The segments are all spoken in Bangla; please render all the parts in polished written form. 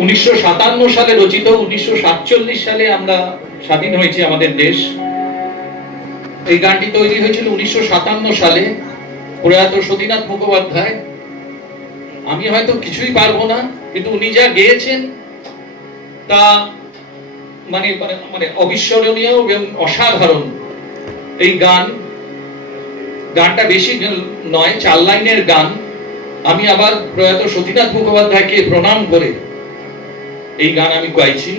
1957 সালে রচিত। 1947 সালে আমরা স্বাধীন হয়েছি আমাদের দেশ। এই গানটি তৈরি হয়েছিল 1957 সালে। প্রয়াত সতীনাথ মুখোপাধ্যায়। আমি হয়তো কিছুই পারবো না, কিন্তু উনি যা গেয়েছেন তা মানে মানে মানে অবিস্মরণীয় এবং অসাধারণ। এই গানটা বেশি নয়, 4 লাইনের গান। আমি আবার প্রয়াত সতীনাথ মুখোপাধ্যায়কে প্রণাম করে এই গান আমি গাইছি।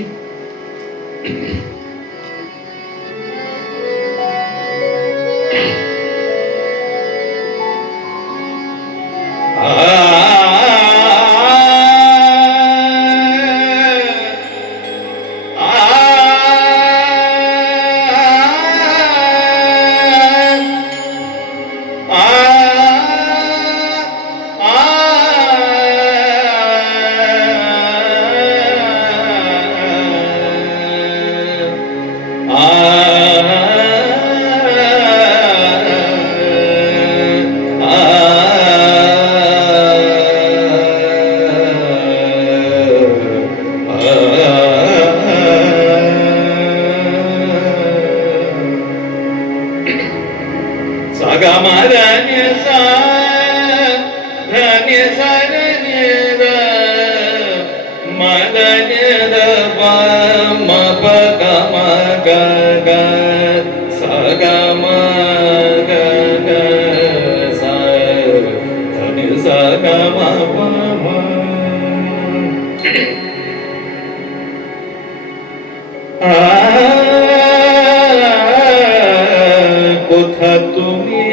কোথা তুমি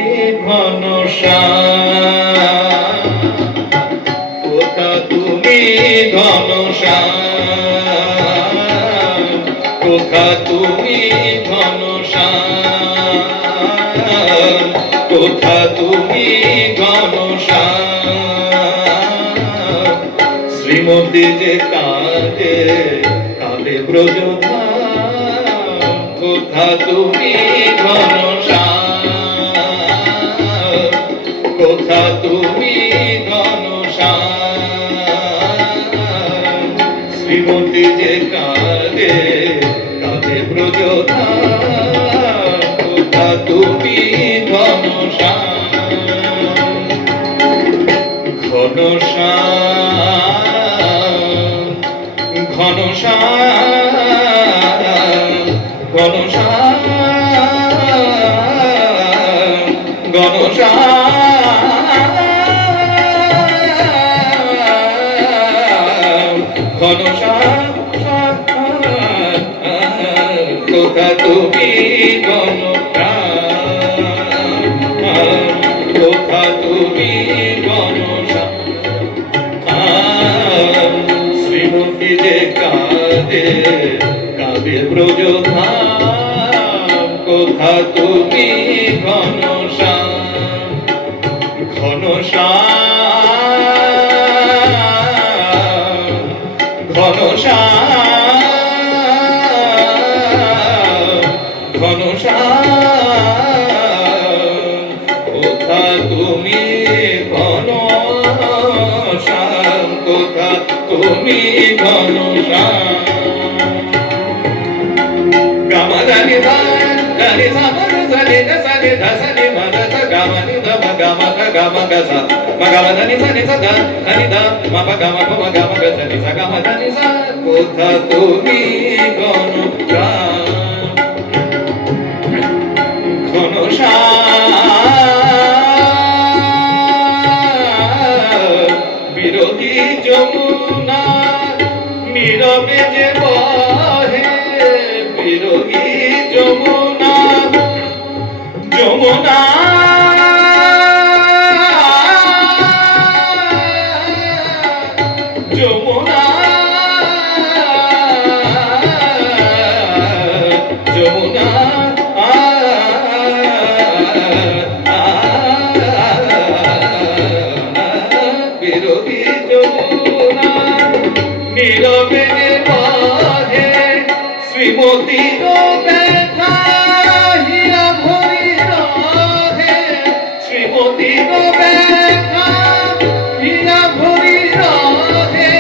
ঘনশ্যাম, কোথা তুমি ঘনশ্যাম, কোথা তুমি ঘনশ্যাম, কোথা তুমি ঘনশ্যাম। শ্রীমতী যে কাঁদে কাঁদে ব্রজধাম, কোথা তুমি ঘনশ্যাম, কোথা তুমি ঘনশ্যাম। শ্রীমতী যে কাঁদে কাঁদে ব্রজধাম, কোথা তুমি ঘনশ্যাম। ঘনশ্যাম ঘনশ্যাম ঘনশ্যাম ঘনশ্যাম ঘনশ্যাম, কোথা তুমি ঘনশ্যাম, কোথা তুমি ঘনশ্যাম। শ্রীমতী যে কাঁদে কাঁদে ব্রজধাম, কোথা তুমি ঘনশ্যাম। ঘনশ্যাম ঘনশ্যাম ঘনশ্যাম, কোথা তুমি ঘনশ্যাম, কোথা তুমি ঘনশ্যাম। গামাদানি দানি সামানি সানি সানি দাসানি মাদাস গামানি দম গামা গামা গাসা মাগামাদানি সানি সাদা সানি দা মাপা গামা পমা গামা গাসানি সা গামাদানি সা। কোথা তুমি ঘনশ্যাম, ঘনশ্যাম। বিরোধী যমুনা নীরবে যে বহে, বিরোধী যমুনা যমুনা যমুনা যমুনা বিরোধী যমুনা নীরবে বহে, শ্রীমতীর ব্যথা হিয়া ভরি রহে, শ্রীমতীর ব্যথা হিয়া ভরি রহে।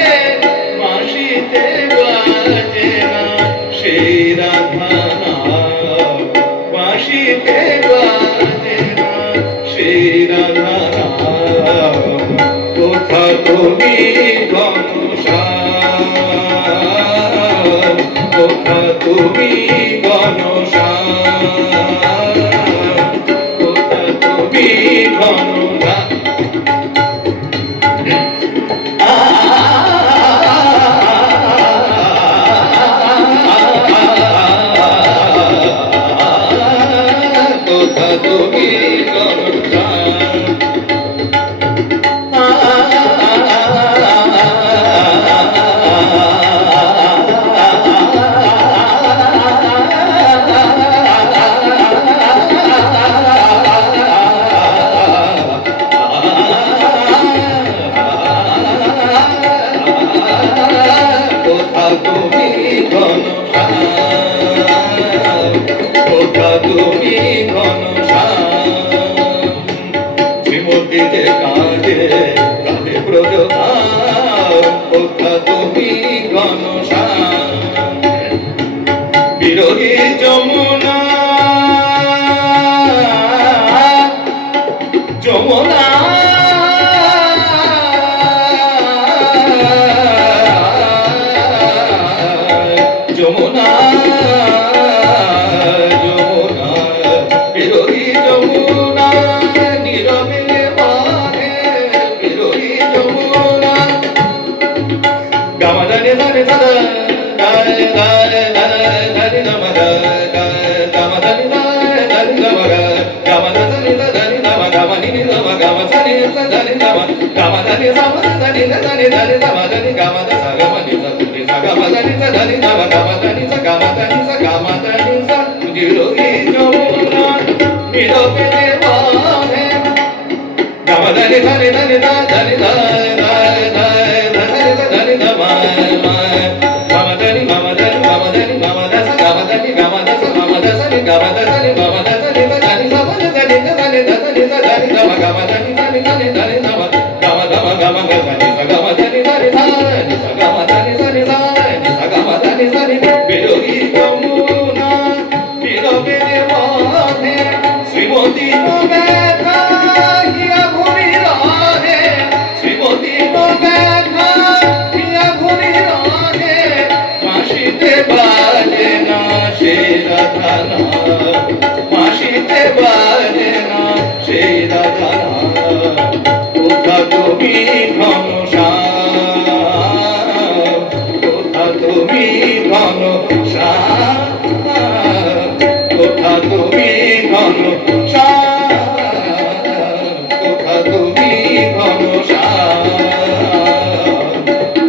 মাসি তুমি ঘনশ্যাম, কোথা তুমি ঘনশ্যাম, কোথা তুমি ঘনশ্যাম। কোথা তুমি ঘনশ্যাম, কোথা তুমি ঘনশ্যাম, কোথা তুমি ঘনশ্যাম। শ্রীমতী যে কাঁদে কাঁদে ব্রজধাম, কোথা তুমি ঘনশ্যাম। বিরোহী যমুনা যমুনা যমুনা যমুনা, বিরোহী যমুনা নীরবে বাহে, বিরোহী যমুনা। গামাদানি দানি দাদা দায় দায় দায় দানি দামাদা দায় গামাদানি দায় দানি দামাদা গামাদানি দানি দামা গামানি দামা গামাদানি দানি দামা গামাদানি দামা দানি দানি দানি দামাদানি গামাদা সাগামানি দানি সাগামাদানি দানি দামা গামাদানি সাগামাদানি সাগামাদানি সা। বিরোহী যমুনা নীরবে বাহে, গামাদানি দানি দানি দানি দায় দায় দায় দানি দানি দামা গামাদানি গামাদানি গামাদানি গামাদা সাগামাদানি গামাদা সাগামাদা সানি গামাদা সানি গামাদা সানি দানি সামাদা দানি দানি দানি দানি দামা গামাদানি দানি দানি দানি দামা গামা গামা গামা গামাদানি সাগামাদানি দানি দানি সাগামাদানি দানি দানি সাগামাদানি দানি। বিরোহী যমুনা নীরবে বাহে, শ্রীমতী ব্যথা হিয়া ভরি রাহে, শ্রীমতী ব্যথা হিয়া ভরি রাহে। মাসিতে বাজে না সেই রাধানা, মাসিতে বাজে না সেই রাধানা। কোথা তুমি ঘনশ্যাম, কোথা তুমি ঘনশ্যাম, কোথা তুমি ঘনশ্যাম, কোথা তুমি ঘনশ্যাম,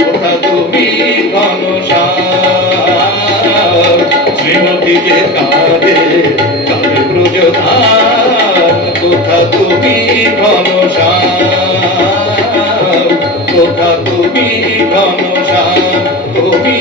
কোথা তুমি ঘনশ্যাম। শ্রীমতী যে কাঁদে কাঁদে ব্রজধাম, কোথা তুমি ঘনশ্যাম, কোথা তুমি ঘনশ্যাম, তুমি